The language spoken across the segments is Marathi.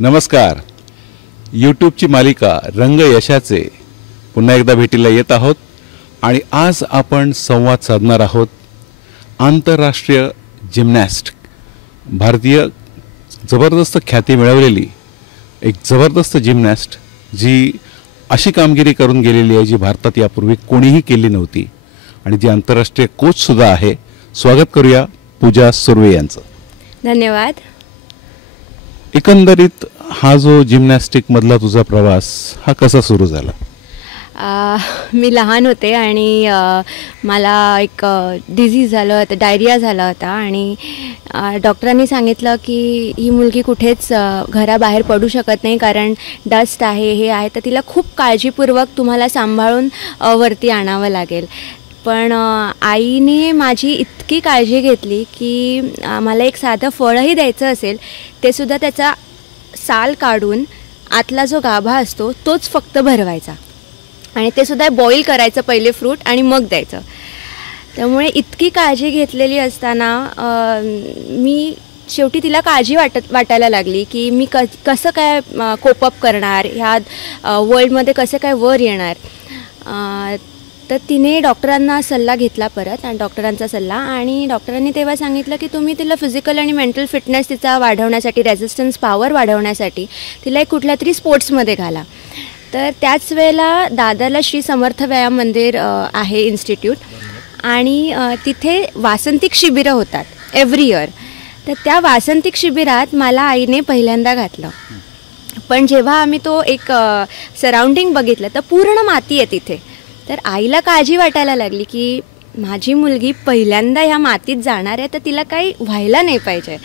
नमस्कार. यूट्यूबची मालिका रंग यशाचे पुन्हा एकदा भेटीला येत आहोत आणि आज आपण संवाद साधणार आहोत आंतरराष्ट्रीय जिम्नॅस्ट, भारतीय जबरदस्त ख्याती मिळवलेली एक जबरदस्त जिम्नॅस्ट जी अशी कामगिरी करून गेलेली आहे जी भारतात यापूर्वी कोणीही केली नव्हती आणि जी आंतरराष्ट्रीय कोचसुद्धा आहे. स्वागत करूया पूजा सुर्वे यांचं. धन्यवाद. एकंदरीत हा जो जिम्नॅस्टिकमधला तुझा प्रवास हा कसा सुरू झाला? मी लहान होते आणि मला एक डिझीज झालं होतं, डायरिया झाला होता आणि डॉक्टरांनी सांगितलं की ही मुलगी कुठेच घराबाहेर पडू शकत नाही कारण डस्ट आहे, हे आहे, तर तिला खूप काळजीपूर्वक तुम्हाला सांभाळून वरती आणावं लागेल. पण आईने माझी इतकी काळजी घेतली की मला एक साधं फळही द्यायचं असेल ते सुद्धा त्याचा साल काढून आतला जो गाभा असतो तोच फक्त भरवायचा आणि ते सुद्धा बॉईल करायचं पहिले फ्रूट आणि मग द्यायचं. त्यामुळे इतकी काळजी घेतलेली असताना मी शेवटी तिला काळजी वाटायला लागली की मी कसं काय कोपअप करणार, ह्या वर्ल्डमध्ये कसं काय वर येणार. तर तिने डॉक्टरांना सल्ला घेतला परत आणि डॉक्टरांचा सल्ला, आणि डॉक्टरांनी तेव्हा सांगितलं की तुम्ही तिला फिजिकल आणि मेंटल फिटनेस तिचा वाढवण्यासाठी, रेझिस्टन्स पॉवर वाढवण्यासाठी तिला एक कुठल्या तरी स्पोर्ट्समध्ये घाला. तर त्याच वेळेला दादरला श्री समर्थ व्यायाम मंदिर आहे इन्स्टिट्यूट आणि तिथे वासंतिक शिबिरं होतात एव्हरी इयर. तर त्या वासंतिक शिबिरात मला आईने पहिल्यांदा घातलं. पण जेव्हा आम्ही तो एक सराउंडिंग बघितलं तर पूर्ण माती आहे तिथे. तर आईला काळजी वाटायला लागली की माझी मुलगी पहिल्यांदा ह्या मातीत जाणार आहे तर तिला काही व्हायला नाही पाहिजे.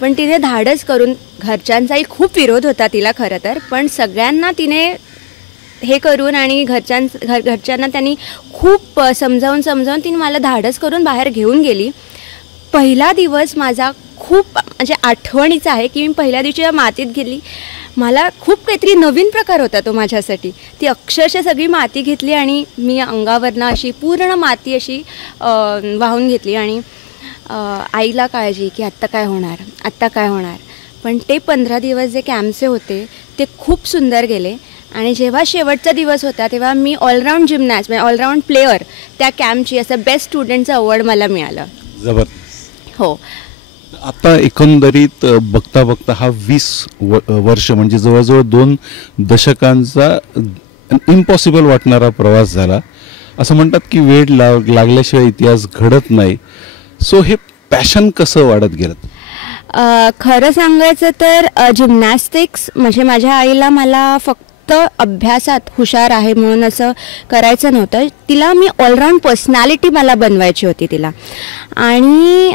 पण तिने धाडस करून, घरच्यांचाही खूप विरोध होता तिला खरं तर, पण सगळ्यांना तिने हे करून आणि घरच्यांना त्यांनी खूप समजावून तिने मला धाडस करून बाहेर घेऊन गेली. पहिला दिवस माझा खूप म्हणजे आठवणीचा आहे की मी पहिल्या दिवशी मातीत गेली. मला खूप काहीतरी नवीन प्रकार होता तो माझ्यासाठी. ती अक्षरशः सगळी माती घेतली आणि मी अंगावरनं अशी पूर्ण माती अशी वाहून घेतली आणि आईला काळजी की आत्ता काय होणार. पण ते 15 दिवस जे कॅम्पचे होते ते खूप सुंदर गेले आणि जेव्हा शेवटचा दिवस होता तेव्हा मी ऑलराऊंड जिम्नॅस्ट म्हणजे ऑलराऊंड प्लेयर त्या कॅम्पची असं बेस्ट स्टुडंटचं अवॉर्ड मला मिळालं. जबरदस्त. हो. आता एकंदरीत बघता बघता हा 20 वर्ष म्हणजे जवळजवळ 2 दशकांचा इम्पॉसिबल वाटणारा प्रवास झाला. असं म्हणतात की वेळ लागल्याशिवाय इतिहास घडत नाही. सो हे पॅशन कसं वाढत गेलं? खरं सांगायचं तर जिम्नॅस्टिक्स म्हणजे माझ्या आईला मला फक्त अभ्यासात हुशार आहे म्हणून असं करायचं नव्हतं. तिला मी ऑलराऊंड पर्सनॅलिटी मला बनवायची होती तिला. आणि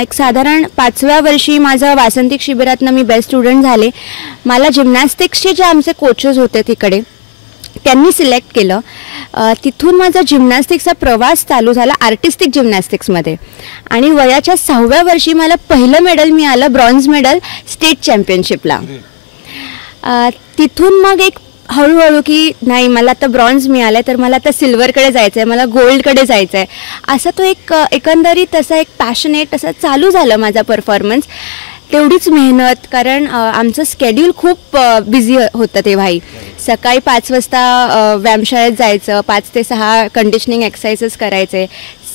एक साधारण 5व्या वर्षी माझं वासंतिक शिबिरातनं मी बेस्ट स्टुडंट झाले. मला जिम्नॅस्टिक्सचे जे आमचे कोचेस होते तिकडे त्यांनी सिलेक्ट केलं. तिथून माझा जिम्नॅस्टिक्सचा प्रवास चालू झाला आर्टिस्टिक जिम्नॅस्टिक्समध्ये आणि वयाच्या 6व्या वर्षी मला पहिलं मेडल मिळालं, ब्रॉन्झ मेडल स्टेट चॅम्पियनशिपला. तिथून मग एक हळूहळू की नाही मला आता ब्रॉन्झ मिळालं आहे तर मला आता सिल्वरकडे जायचं आहे, मला गोल्डकडे जायचं आहे, असं तो एक एकंदरीत तसा एक पॅशनेट असं चालू झालं माझा परफॉर्मन्स. तेवढीच मेहनत, कारण आमचं स्केड्यूल खूप बिझी होतं तेव्हाही. सकाळी 5 वाजता व्यायामशाळेत जायचं, 5 ते 6 कंडिशनिंग एक्सरसाइजेस करायचे,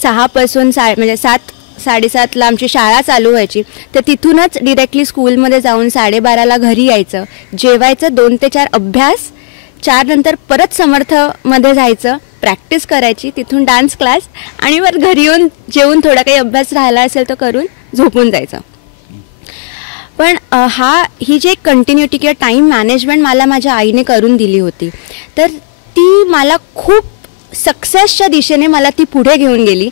6पासून म्हणजे 7-7:30ला आमची शाळा चालू व्हायची. तर तिथूनच डिरेक्टली स्कूलमध्ये जाऊन 12:30ला घरी यायचं, जेवायचं, 2 ते 4 अभ्यास, 4 नंतर परत समर्थमध्ये जायचं, प्रॅक्टिस करायची, तिथून डान्स क्लास आणि वर घरी येऊन जेवून थोडा काही अभ्यास राहिला असेल तर करून झोपून जायचं. पण ही जी कंटिन्युटी किंवा टाईम मॅनेजमेंट मला माझ्या आईने करून दिली होती तर ती मला खूप सक्सेसच्या दिशेने मला ती पुढे घेऊन गेली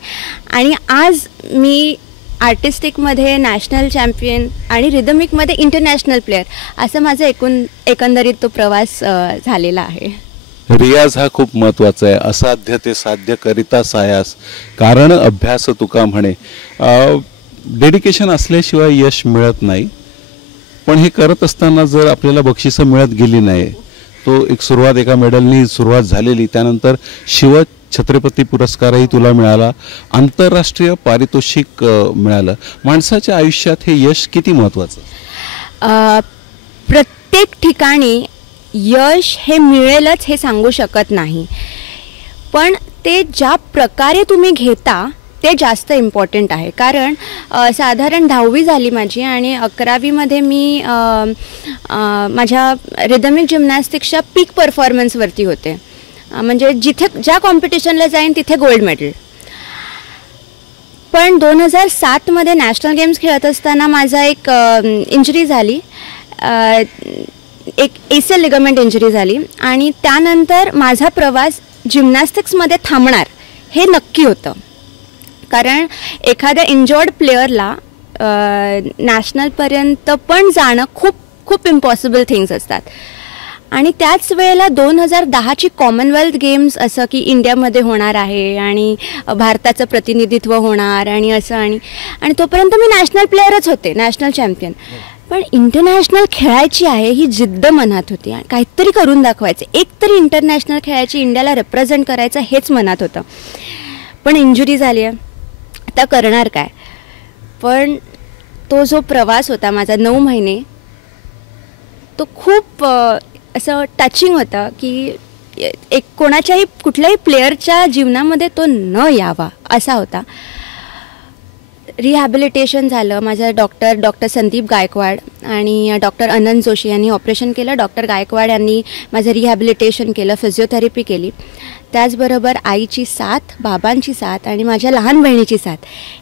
आणि आज मी आर्टिस्टिकमध्ये नॅशनल चॅम्पियन आणि रिदमिकमध्ये इंटरनॅशनल प्लेयर असं माझं एकंदरीत तो प्रवास झालेला आहे. रियाज हा खूप महत्त्वाचा आहे. असाध्य ते साध्य करिता सायास कारण अभ्यास तुका म्हणे. डेडिकेशन असल्याशिवाय यश मिळत नाही. पण हे करत असताना जर आपल्याला बक्षिसं मिळत गेली नाही, तो एक सुरुवात एका मेडलनी सुरुवात झालेली, त्यानंतर शिव छत्रपती पुरस्कारही तुला मिळाला, आंतरराष्ट्रीय पारितोषिक मिळालं. माणसाच्या आयुष्यात हे यश किती महत्त्वाचं? प्रत्येक ठिकाणी यश हे मिळेलच हे सांगू शकत नाही, पण ते ज्या प्रकारे तुम्ही घेता ते जास्त इम्पॉर्टंट आहे. कारण साधारण 10वी झाली माझी आणि 11वीमध्ये मी माझ्या रिदमिक जिम्नॅस्टिक्सच्या पीक परफॉर्मन्सवरती होते. म्हणजे जिथे ज्या कॉम्पिटिशनला जाईन तिथे गोल्ड मेडल. पण 2007मध्ये नॅशनल गेम्स खेळत असताना माझा एक इंजरी झाली, एक एसियल लिगामेंट इंजरी झाली आणि त्यानंतर माझा प्रवास जिम्नॅस्टिक्समध्ये थांबणार हे नक्की होतं. कारण एखाद्या इंजर्ड प्लेअरला नॅशनलपर्यंत पण जाणं खूप खूप इम्पॉसिबल थिंग्स असतात. आणि त्याच वेळेला 2010ची कॉमनवेल्थ गेम्स असं की इंडियामध्ये होणार आहे आणि भारताचं प्रतिनिधित्व होणार आणि असं आणि तोपर्यंत मी नॅशनल प्लेअरच होते, नॅशनल चॅम्पियन. पण इंटरनॅशनल खेळायची आहे ही जिद्द मनात होती, काहीतरी करून दाखवायचं, एक तरी इंटरनॅशनल खेळायची, इंडियाला रिप्रेझेंट करायचं हेच मनात होतं. पण इंजुरी झाली आहे, आता करणार काय. पण तो जो प्रवास होता माझा 9 महिने, तो खूप असं टचिंग होता की एक कोणाच्याही कुठल्याही प्लेअरच्या जीवनामध्ये तो न यावा असा होता. रिहॅबिलिटेशन झालं माझं. डॉक्टर संदीप गायकवाड आणि डॉक्टर अनंत जोशी यांनी ऑपरेशन केलं. डॉक्टर गायकवाड यांनी माझं रिहॅबिलिटेशन केलं, फिजिओथेरपी केली. त्याचबरोबर आईची साथ, बाबांची साथ आणि माझ्या लहान बहिणीची साथ,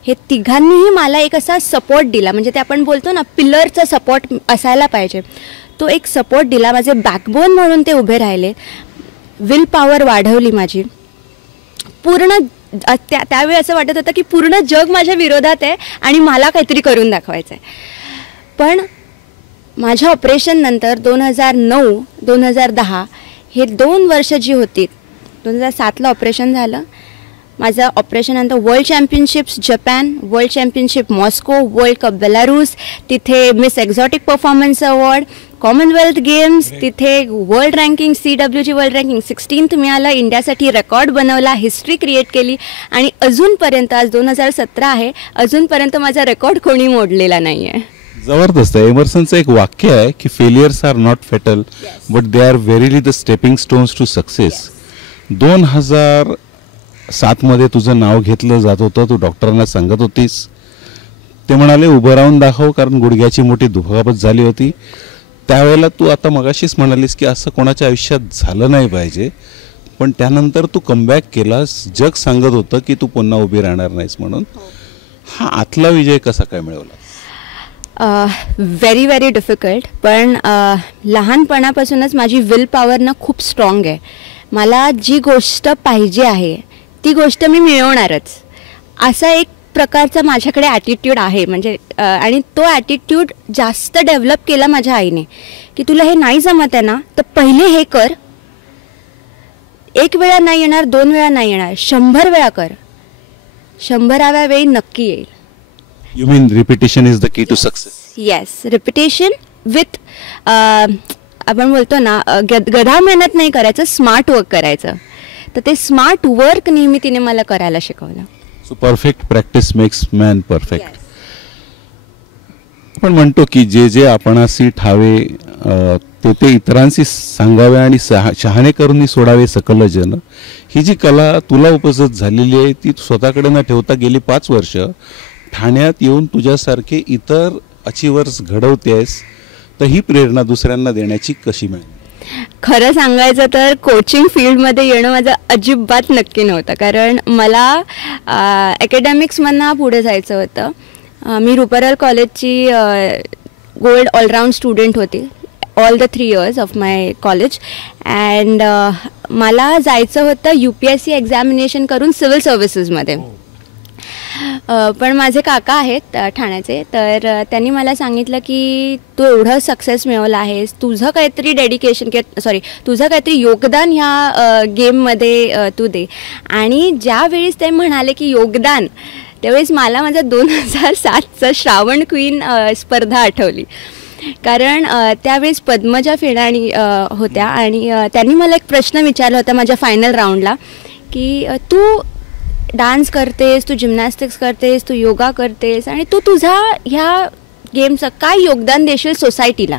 हे तिघांनीही मला एक असा सपोर्ट दिला. म्हणजे ते आपण बोलतो ना पिलरचा सपोर्ट असायला पाहिजे, तो एक सपोर्ट दिला. माझे बॅकबोन म्हणून ते उभे राहिले. विल पॉवर वाढवली माझी. पूर्ण त्यावेळी असं वाटत होतं की पूर्ण जग माझ्या विरोधात आहे आणि मला काहीतरी करून दाखवायचं आहे. पण माझ्या ऑपरेशननंतर 2009-2010 हे 2 वर्ष जी होती, 2007ला ऑपरेशन झालं माझं. ऑपरेशननंतर world championships Japan, world championship Moscow, world cup Belarus, तिथे miss exotic performance award, Commonwealth games, तिथे world ranking CWG world ranking 16th मिळालं. इंडियासाठी रेकॉर्ड बनवला, हिस्ट्री क्रिएट केली आणि अजूनपर्यंत आज 2017 आहे, अजूनपर्यंत माझा रेकॉर्ड कोणी मोडलेला नाही आहे. जबरदस्त आहे. एमर्सनचं एक वाक्य आहे की failures are not fatal but they are verily the stepping stones to success. 2007मध्ये तुझं नाव घेतलं जात होतं, तू डॉक्टरांना सांगत होतीस, ते म्हणाले उभं राहून दाखव कारण गुडघ्याची मोठी दुखापत झाली होती. त्यावेळेला तू आता मगाशीच म्हणालीस की असं कोणाच्या आयुष्यात झालं नाही पाहिजे, पण त्यानंतर तू कमबॅक केलास. जग सांगत होतं की तू पुन्हा उभी राहणार नाहीस म्हणून. हा आतला विजय कसा काय मिळवला? Very very difficult. पण लहानपणापासूनच माझी विल पॉवर ना खूप स्ट्रॉंग आहे. मला जी गोष्ट पाहिजे आहे ती गोष्ट मी मिळवणारच असा एक प्रकारचा माझ्याकडे ॲटिट्यूड आहे. म्हणजे आणि तो ॲटिट्यूड जास्त डेव्हलप केला माझ्या आईने की तुला हे नाही जमत आहे ना तर पहिले हे कर. 1 वेळा नाही येणार, 2 वेळा नाही येणार, 100 वेळा कर. 100व्या वेळी नक्की येईल. You mean repetition is the key to success? Yes, repetition with आपण बोलतो ना गधा मेहनत नाही करायचं, स्मार्ट वर्क करायचं. तर ते स्मार्ट वर्क नेहमी तिने मला करायला शिकवलं. So perfect practice makes man perfect. आपण म्हणतो की जे जे आपणासी ठावे ते ते इतरांशी सांगावे आणि शहाणे करून सोडावे सकल जन. ही जी कला तुला उपजत झालेली आहे ती स्वतःकडे न ठेवता गेली 5 वर्ष ठाण्यात येऊन तुझ्यासारखे इतर अचिव्हर्स घडवतेस, तर ही प्रेरणा दुसऱ्यांना देण्याची कशी मिळाली? खरं सांगायचं तर कोचिंग फील्डमध्ये येणं माझं अजिबात नक्की नव्हतं. कारण मला ॲकॅडमिक्समधनं पुढे जायचं होतं. मी रुपरल कॉलेजची गोल्ड ऑलराऊंड स्टुडंट होती all the 3 years of my college. And मला जायचं होतं UPSC एक्झामिनेशन करून सिव्हिल सर्व्हिसेसमध्ये. पण माझे काका आहेत ठाण्याचे, तर त्यांनी मला सांगितलं की तू एवढं सक्सेस मिळवलं आहेस, तुझं काहीतरी डेडिकेशन तुझं काहीतरी योगदान ह्या गेममध्ये तू दे. आणि ज्यावेळेस ते म्हणाले की योगदान, त्यावेळेस मला माझा 2007चा श्रावण क्वीन स्पर्धा आठवली. कारण त्यावेळेस पद्मजा फेडाणी होत्या आणि त्यांनी मला एक प्रश्न विचारला होता माझ्या फायनल राऊंडला की तू डान्स करतेस, तू जिम्नॅस्टिक्स करतेस, तू योगा करतेस आणि तू तुझा ह्या गेमचं काय योगदान देशील सोसायटीला.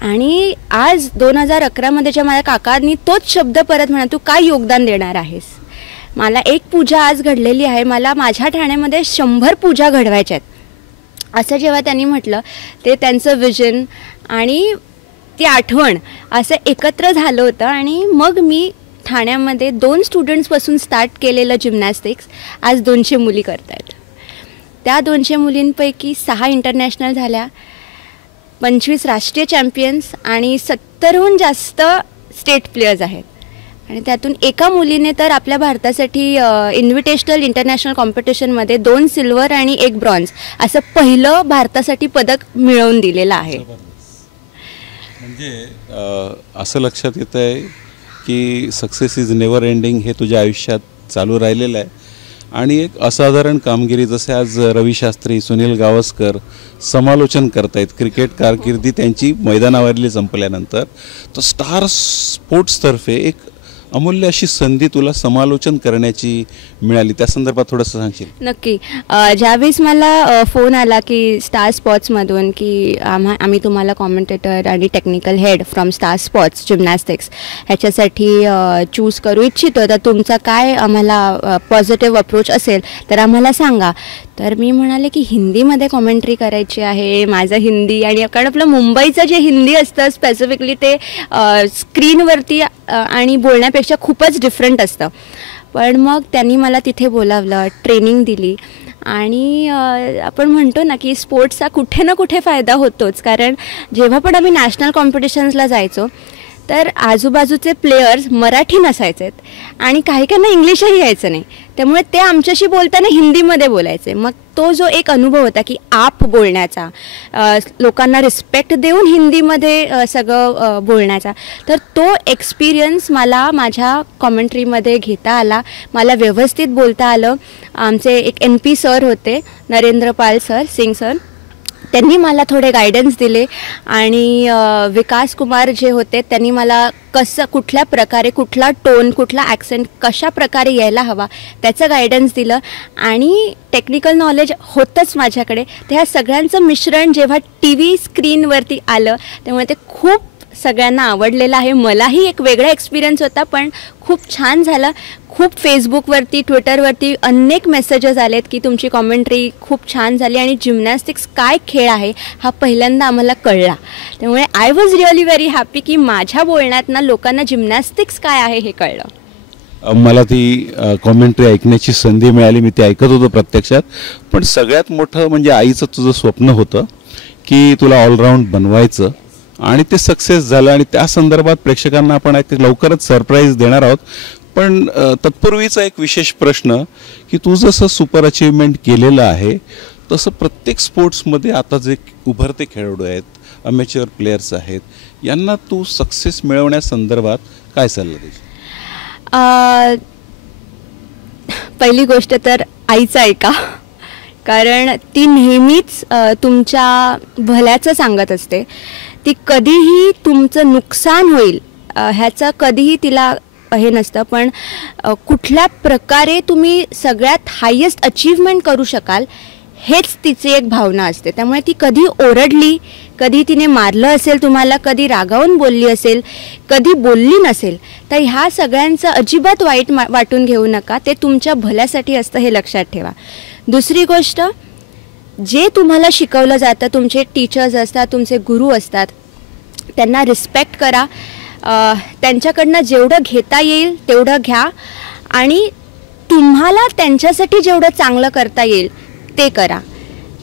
आणि आज 2011मध्ये ज्या माझ्या काकांनी तोच शब्द परत म्हणा, तू काय योगदान देणार आहेस. मला एक पूजा आज घडलेली आहे, मला माझ्या ठाण्यामध्ये 100 पूजा घडवायच्या आहेत असं जेव्हा त्यांनी म्हटलं, ते त्यांचं विजन आणि ती आठवण असं एकत्र झालं होतं. आणि मग मी ठाण्यामध्ये 2 स्टुडंट्सपासून स्टार्ट केलेलं जिम्नॅस्टिक्स आज 200 मुली करत आहेत. त्या 200 मुलींपैकी 6 इंटरनॅशनल झाल्या, 25 राष्ट्रीय चॅम्पियन्स आणि 70हून जास्त स्टेट प्लेयर्स आहेत. आणि त्यातून एका मुलीने तर आपल्या भारतासाठी इन्व्हिटेशनल इंटरनॅशनल कॉम्पिटिशनमध्ये 2 सिल्वर आणि 1 ब्रॉन्झ असं पहिलं भारतासाठी पदक मिळवून दिलेलं आहे. म्हणजे असं लक्षात येतं आहे की सक्सेस इज नेवर एंडिंग हे तुझ्या आयुष्यात चालू राहिलेलं आहे. आणि एक असाधारण कामगिरी, जसे आज रवी शास्त्री, सुनील गावस्कर समालोचन करतायत क्रिकेट कारकिर्दी त्यांची मैदानावरली संपल्यानंतर, तर स्टार स्पोर्ट्सतर्फे एक अमूल्य अशी संधी तुला समालोचन करण्याची मिळाली. त्या संदर्भात थोडंसं सांगशील? नक्की. ज्यावेळेस मला फोन आला की स्टार स्पोर्ट्समधून की आम्ही तुम्हाला कॉमेंटेटर आणि technical head from star sports gymnastics ह्याच्यासाठी चूज करू इच्छितो, तर तुमचा काय आम्हाला पॉझिटिव्ह अप्रोच असेल तर आम्हाला सांगा. तर मी म्हणाले की हिंदीमध्ये कॉमेंट्री करायची आहे, माझं हिंदी, आणि कारण आपलं मुंबईचं जे हिंदी असतं स्पेसिफिकली ते स्क्रीनवरती आणि बोलण्यापेक्षा खूपच डिफरंट असतं. पण मग त्यांनी मला तिथे बोलावलं, ट्रेनिंग दिली. आणि आपण म्हणतो ना की स्पोर्ट्सचा कुठे ना कुठे फायदा होतोच. कारण जेव्हा पण आम्ही नॅशनल कॉम्पिटिशन्सला जायचो तर आजूबाजूचे प्लेयर्स मराठी नसायचेत आणि काही काहींना इंग्लिशही यायचं नाही, त्यामुळे ते आमच्याशी बोलताना हिंदीमध्ये बोलायचे. मग तो जो एक अनुभव होता की आप बोलण्याचा, लोकांना रिस्पेक्ट देऊन हिंदीमध्ये सगळं बोलण्याचा, तर तो एक्सपिरियन्स मला माझ्या कॉमेंट्रीमध्ये घेता आला. मला व्यवस्थित बोलता आलं. आमचे एक NP सर होते, नरेंद्रपाल सर, सिंग सर, त्यांनी मला थोडे गायडन्स दिले. आणि विकास कुमार जे होते त्यांनी मला कसं, कुठल्या प्रकारे, कुठला टोन, कुठला ॲक्सेंट कशा प्रकारे यायला हवा त्याचं गायडन्स दिलं. आणि टेक्निकल नॉलेज होतंच माझ्याकडे. तर ह्या सगळ्यांचं मिश्रण जेव्हा TV स्क्रीनवरती आलं त्यामुळे ते खूप सगळ्यांना आवडलेलं आहे. मलाही एक वेगळा एक्सपिरियन्स होता, पण खूप छान झालं. खूप फेसबुकवरती, ट्विटरवरती अनेक मेसेजेस आलेत की तुमची कॉमेंट्री खूप छान झाली आणि जिम्नॅस्टिक्स काय खेळ आहे हा पहिल्यांदा आम्हाला कळला. त्यामुळे I was really very happy की माझ्या बोलण्यातनं लोकांना जिम्नॅस्टिक्स काय आहे हे कळलं. मला ती कॉमेंट्री ऐकण्याची संधी मिळाली, मी ते ऐकत होतो प्रत्यक्षात. पण सगळ्यात मोठं म्हणजे आईचं तुझं स्वप्न होतं की तुला ऑलराऊंड बनवायचं, आणि ते सक्सेस झालं. आणि त्या संदर्भात प्रेक्षकांना आपण लवकरच सरप्राईज देणार आहोत. पण तत्पूर्वीचा एक विशेष प्रश्न की तू जसं सुपर अचिव्हमेंट केलेलं आहे तसं प्रत्येक स्पोर्ट्समध्ये आता जे उभरते खेळाडू आहेत, अमेच्युअर प्लेयर्स आहेत, यांना तू सक्सेस मिळवण्यासंदर्भात काय सल्ला देशील? पहिली गोष्ट तर आईचं ऐका, कारण ती नेहमीच तुमच्या भल्याचं सांगत असते. ती कधीही तुमचं नुकसान होईल ह्याचं कधीही तिला हे नसतं. पण कुठल्या प्रकारे तुम्ही सगळ्यात हायेस्ट अचीवमेंट करू शकाल हेच तिची एक भावना असते. त्यामुळे ती कधी ओरडली, कधी तिने मारलं असेल तुम्हाला, कधी रागावून बोलली असेल, कधी बोलली नसेल, तर ह्या सगळ्यांचं अजिबात वाईट वाटून घेऊ नका. ते तुमच्या भल्यासाठी असतं हे लक्षात ठेवा. दुसरी गोष्ट, जे तुम्हाला शिकवलं जातं, तुमचे टीचर्स असतात, तुमचे गुरु असतात, त्यांना रिस्पेक्ट करा. त्यांच्याकडनं जेवढं घेता येईल तेवढं घ्या आणि तुम्हाला त्यांच्यासाठी जेवढं चांगलं करता येईल ते करा.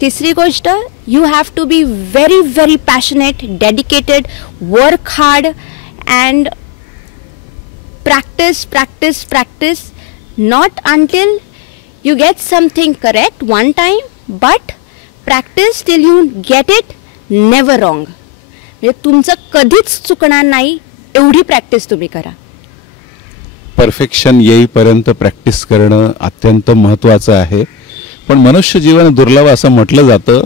तिसरी गोष्ट, you have to be very very passionate, dedicated, work hard and practice practice practice. Not until you get something correct one time, but practice till you get it never wrong. म्हणजे तुमचं कधीच चुकणार नाही एवढी प्रॅक्टिस तुम्ही करा. परफेक्शन येईपर्यंत प्रॅक्टिस करणं अत्यंत महत्त्वाचं आहे. पण मनुष्य जीवन दुर्लभ असं म्हटलं जातं,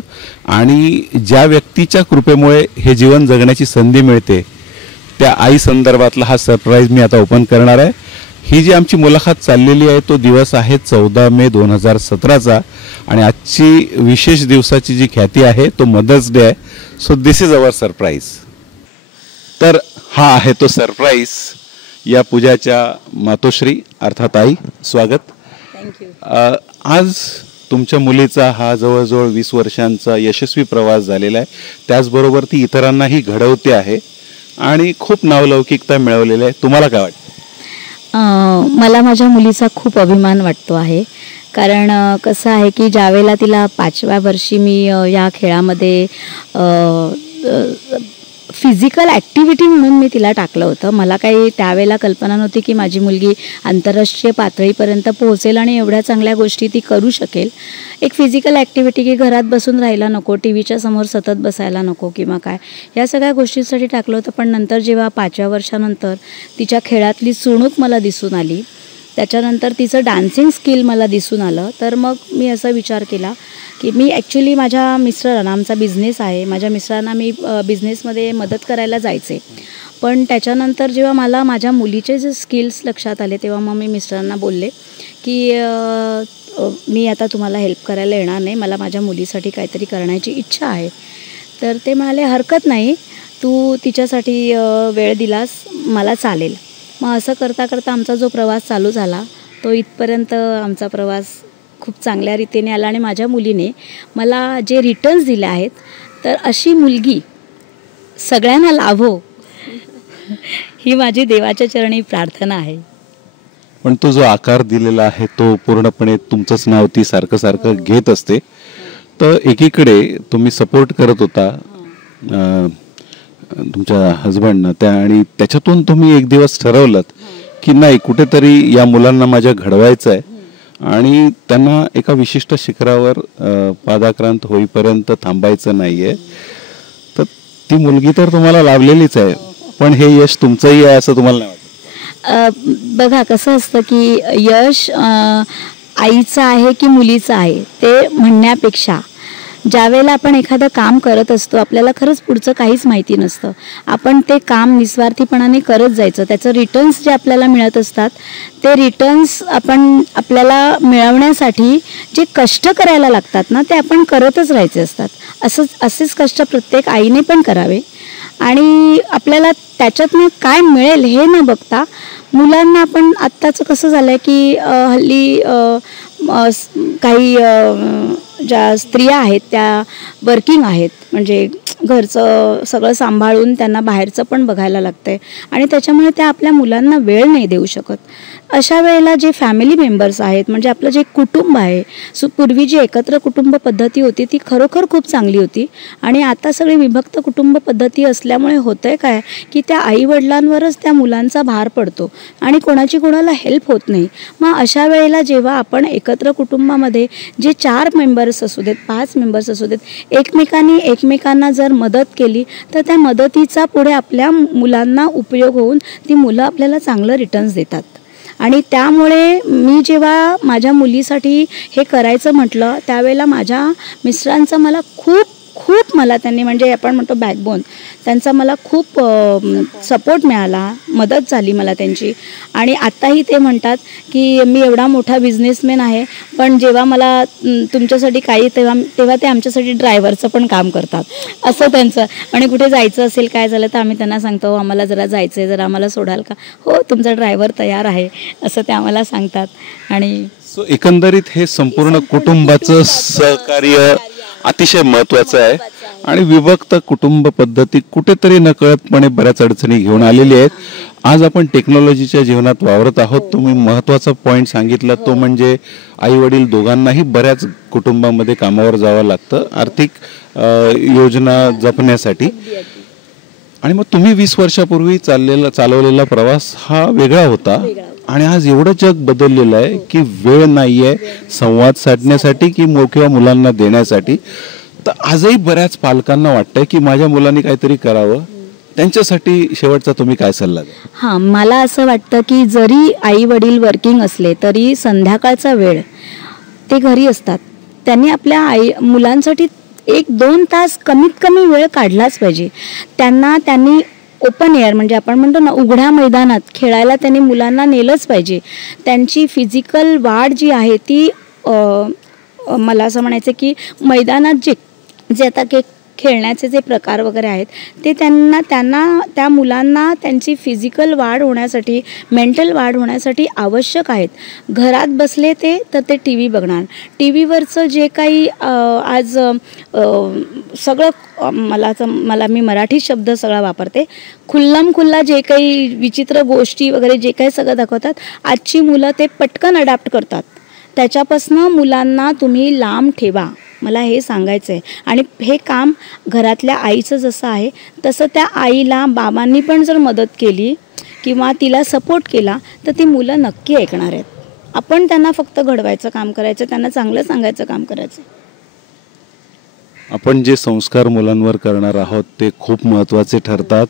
आणि ज्या व्यक्तीच्या कृपेमुळे हे जीवन जगण्याची संधी मिळते त्या आई संदर्भातला हा सरप्राईज मी आता ओपन करणार आहे. ही जी आमची मुलाखत चाललेली आहे तो दिवस आहे 14 मे 2017चा आणि आजची विशेष दिवसाची जी ख्याती आहे तो मदर्स डे आहे. So this is our surprise. तर हा आहे तो सरप्राईज. या पूजाच्या मातोश्री अर्थात आई, स्वागत. थँक्यू. आज तुमच्या मुलीचा हा जवळजवळ 20 वर्षांचा यशस्वी प्रवास झालेला आहे. त्याचबरोबर ती इतरांनाही घडवते आहे आणि खूप नावलौकिकता मिळवलेली आहे. तुम्हाला काय वाटतं? मला माझ्या मुलीचा खूप अभिमान वाटतो आहे. कारण कसं आहे की ज्यावेळेला तिला 5व्या वर्षी मी या खेळामध्ये फिजिकल ॲक्टिव्हिटी म्हणून मी तिला टाकलं होतं. मला काही त्यावेळेला कल्पना नव्हती की माझी मुलगी आंतरराष्ट्रीय पातळीपर्यंत पोहोचेल आणि एवढ्या चांगल्या गोष्टी ती करू शकेल. एक फिजिकल ॲक्टिव्हिटी की घरात बसून राहायला नको, टी व्हीच्या समोर सतत बसायला नको किंवा काय, या सगळ्या गोष्टींसाठी टाकलं होतं. पण नंतर जेव्हा 5व्या वर्षानंतर तिच्या खेळातली चुणूक मला दिसून आली, त्याच्यानंतर तिचं डान्सिंग स्किल मला दिसून आलं, तर मग मी असा विचार केला की मी ॲक्च्युली माझ्या मिस्टरांना, आमचा बिझनेस आहे, माझ्या मिस्टरांना मी बिझनेसमध्ये मदत करायला जायचे. पण त्याच्यानंतर जेव्हा मला माझ्या मुलीचे जे स्किल्स लक्षात आले तेव्हा मग मी मिस्टरांना बोलले की मी आता तुम्हाला हेल्प करायला येणार नाही, मला माझ्या मुलीसाठी काहीतरी करण्याची इच्छा आहे. तर ते म्हणाले हरकत नाही, तू तिच्यासाठी वेळ दिलास मला चालेल. मग असं करता करता आमचा जो प्रवास चालू झाला तो इथपर्यंत आमचा प्रवास खूप चांगल्या रीतीने आला. आणि माझ्या मुलीने मला जे रिटर्न्स दिले आहेत, तर अशी मुलगी सगळ्यांना लाभो ही माझी देवाच्या चरणी प्रार्थना आहे. पण तो जो आकार दिलेला आहे तो पूर्णपणे तुमचंच नाव ती सारखं सारखं घेत असते. तर एकीकडे तुम्ही सपोर्ट करत होता तुमच्या हजबंडना त्या, आणि त्याच्यातून तुम्ही एक दिवस ठरवलं की नाही, कुठेतरी या मुलांना माझ्या घडवायचं आहे आणि त्यांना एका विशिष्ट शिखरावर पादाक्रांत होईपर्यंत थांबायचं नाहीये. तर ती मुलगी तर तुम्हाला लाभलेलीच आहे, पण हे यश तुमचंही आहे असं तुम्हाला नाही वाटत? बघा कसं असतं की यश आईचं आहे की मुलीचं आहे ते म्हणण्यापेक्षा ज्यावेळेला आपण एखादं काम करत असतो आपल्याला खरंच पुढचं काहीच माहिती नसतं. आपण ते काम निस्वार्थीपणाने करत जायचं. त्याचं रिटर्न्स जे आपल्याला मिळत असतात ते रिटर्न्स आपल्याला मिळवण्यासाठी जे कष्ट करायला लागतात ना, ते आपण करतच राहायचे असतात. असेच कष्ट प्रत्येक आईने पण करावे. आणि आपल्याला त्याच्यातनं काय मिळेल हे न बघता मुलांना आपण आत्ताचं कसं झालं आहे की हल्ली काही ज्या स्त्रिया आहेत त्या वर्किंग आहेत, म्हणजे घरचं सगळं सांभाळून त्यांना बाहेरचं पण बघायला लागतं आहे आणि त्याच्यामुळे त्या आपल्या मुलांना वेळ नाही देऊ शकत. अशा वेळेला जे फॅमिली मेंबर्स आहेत, म्हणजे आपलं जे कुटुंब आहे, पूर्वी जी एकत्र कुटुंब पद्धती होती ती खरोखर खूप चांगली होती. आणि आता सगळी विभक्त कुटुंब पद्धती असल्यामुळे होतं आहे काय की त्या आईवडिलांवरच त्या मुलांचा भार पडतो आणि कोणाला हेल्प होत नाही. मग अशा वेळेला जेव्हा आपण एकत्र कुटुंबामध्ये जे 4 मेंबर्स असू देत, 5 मेंबर्स असू देत, एकमेकांना जर मदत केली तर त्या मदतीचा पुढे आपल्या मुलांना उपयोग होऊन ती मुलं आपल्याला चांगलं रिटर्न्स देतात. आणि त्यामुळे मी जेव्हा माझ्या मुलीसाठी हे करायचं म्हटलं त्यावेळेला माझ्या मिस्टरांचा मला खूप मला त्यांनी, म्हणजे आपण म्हणतो बॅकबोन, त्यांचा मला खूप सपोर्ट मिळाला, मदत झाली मला त्यांची. आणि आत्ताही ते म्हणतात की मी एवढा मोठा बिझनेसमॅन आहे पण जेव्हा मला तुमच्यासाठी काही तेव्हा ते आमच्यासाठी ड्रायव्हरचं पण काम करतात, असं त्यांचं. आणि कुठे जायचं असेल काय झालं तर आम्ही त्यांना सांगतो आम्हाला जरा जायचं आहे, जरा आम्हाला सोडाल का? हो, तुमचा ड्रायव्हर तयार आहे, असं ते आम्हाला सांगतात. आणि सो एकंदरीत हे संपूर्ण कुटुंबाचं सहकार्य अतिशय महत्त्वाचं आहे. आणि विभक्त कुटुंब पद्धती कुठेतरी नकळतपणे बऱ्याच अडचणी घेऊन आलेली आहेत. आज आपण टेक्नॉलॉजीच्या जीवनात वावरत आहोत. तुम्ही महत्त्वाचा पॉईंट सांगितला तो म्हणजे आई वडील दोघांनाही बऱ्याच कुटुंबामध्ये कामावर जावं लागतं आर्थिक योजना जपण्यासाठी. आणि मग तुम्ही 20 वर्षापूर्वी चालवलेला प्रवास हा वेगळा होता आणि आज एवढं जग बदललेलं आहे की वेळ नाहीये संवाद साधण्यासाठी किंवा मुलांना देण्यासाठी. तर आजही बऱ्याच पालकांना वाटतंय की माझ्या मुलांनी काहीतरी करावं. त्यांच्यासाठी शेवटचा तुम्ही काय सल्ला द्या? हां, मला असं वाटतं की जरी आई वडील वर्किंग असले तरी संध्याकाळचा वेळ ते घरी असतात, त्यांनी आपल्या मुलांसाठी 1-2 तास कमीत कमी वेळ काढलाच पाहिजे. त्यांनी ओपन एअर म्हणजे आपण म्हणतो ना उघड्या मैदानात खेळायला त्यांनी मुलांना नेलंच पाहिजे. त्यांची फिजिकल वाढ जी आहे ती मला असं म्हणायचं की मैदानात जे आता खेळण्याचे जे प्रकार वगैरे आहेत ते त्यांना त्या मुलांना त्यांची फिजिकल वाढ होण्यासाठी, मेंटल वाढ होण्यासाठी आवश्यक आहेत. घरात बसले तर ते टी व्ही बघणार. टी व्हीवरचं जे काही आज सगळं मला मी मराठी शब्द सगळा वापरते, खुल्ला जे काही विचित्र गोष्टी वगैरे जे काही सगळं दाखवतात, आजची मुलं ते पटकन अडॅप्ट करतात. त्याच्यापासनं मुलांना तुम्ही लांब ठेवा, मला हे सांगायचं आहे. आणि हे काम घरातल्या आईचं जसं आहे तसं त्या आईला बाबांनी पण जर मदत केली किंवा तिला सपोर्ट केला तर ती मुलं नक्की ऐकणार आहेत. आपण त्यांना फक्त घडवायचं काम करायचं, त्यांना चांगलं सांगायचं काम करायचं. आपण जे संस्कार मुलांवर करणार आहोत ते खूप महत्त्वाचे ठरतात.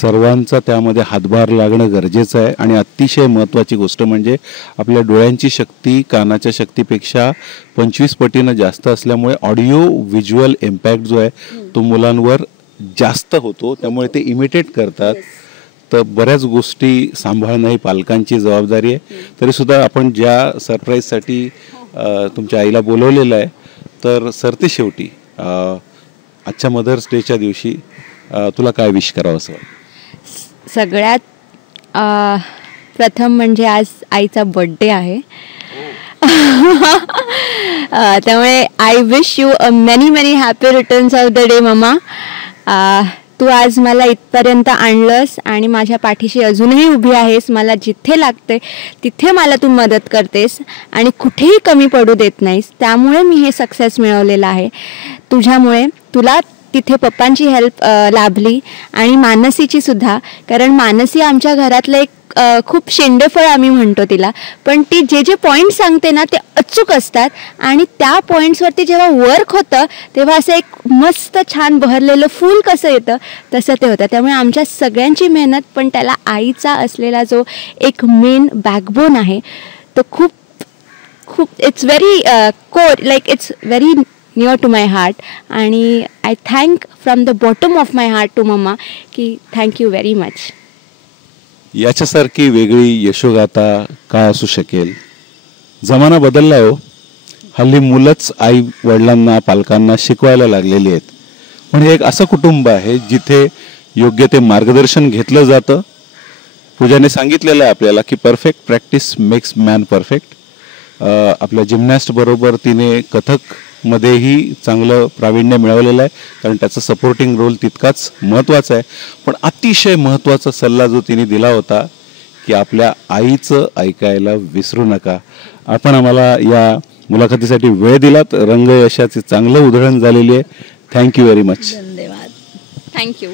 सर्वांचा त्यामध्ये हातभार लागणं गरजेचं आहे. आणि अतिशय महत्त्वाची गोष्ट म्हणजे आपल्या डोळ्यांची शक्ती कानाच्या शक्तीपेक्षा 25 पटीनं जास्त असल्यामुळे ऑडिओ व्हिज्युअल इम्पॅक्ट जो आहे तो मुलांवर जास्त होतो. त्यामुळे ते इमिटेट करतात. तर बऱ्याच गोष्टी सांभाळणं ही पालकांची जबाबदारी आहे. तरीसुद्धा आपण ज्या सरप्राईजसाठी तुमच्या आईला बोलवलेलं आहे तर सरते शेवटी आजच्या मदर्स डेच्या दिवशी तुला काय विश करावं असं वाटतं? सगळ्यात प्रथम म्हणजे आज आईचा बर्थडे आहे. त्यामुळे I wish you a many happy returns of the day mumma. तू आज मला इथपर्यंत आणलंस आणि माझ्या पाठीशी अजूनही उभी आहेस. मला जिथे लागते तिथे मला तू मदत करतेस आणि कुठेही कमी पडू देत नाहीस. त्यामुळे मी हे सक्सेस मिळवलेलं आहे. तुझ्यामुळे तुला तिथे पप्पांची हेल्प लाभली आणि मानसीची सुद्धा, कारण मानसी आमच्या घरातलं एक खूप शेंडेफळ आम्ही म्हणतो तिला, पण ती जे पॉईंट सांगते ना ते अचूक असतात आणि त्या पॉईंट्सवरती जेव्हा वर्क होतं तेव्हा असं एक मस्त छान बहरलेलं फूल कसं येतं तसं ते होतं. त्यामुळे आमच्या सगळ्यांची मेहनत, पण त्याला आईचा असलेला जो एक मेन बॅकबोन आहे तो खूप it's very core, like it's very near to my heart. आणि I thank from the bottom of my heart to mumma की थँक्यू व्हेरी मच. याच्यासारखी वेगळी यशोगाथा काय असू शकेल. जमाना बदलला हो. हल्ली मुलंच आई वडिलांना पालकांना शिकवायला लागलेली आहेत. पण हे एक असं कुटुंब आहे जिथे योग्य ते मार्गदर्शन घेतलं जातं. पूजाने सांगितलेलं आहे आपल्याला की perfect practice makes man perfect. आपल्या जिमनॅस्ट बरोबर तिने कथकमध्येही चांगलं प्रावीण्य मिळवलेलं आहे, कारण त्याचा सपोर्टिंग रोल तितकाच महत्त्वाचा आहे. पण अतिशय महत्त्वाचा सल्ला जो तिने दिला होता की आपल्या आईचं ऐकायला विसरू नका. आपण आम्हाला या मुलाखतीसाठी वेळ दिलात. रंग यशाचे चांगलं उधळण झालेली आहे. Thank you very much. धन्यवाद. थँक्यू.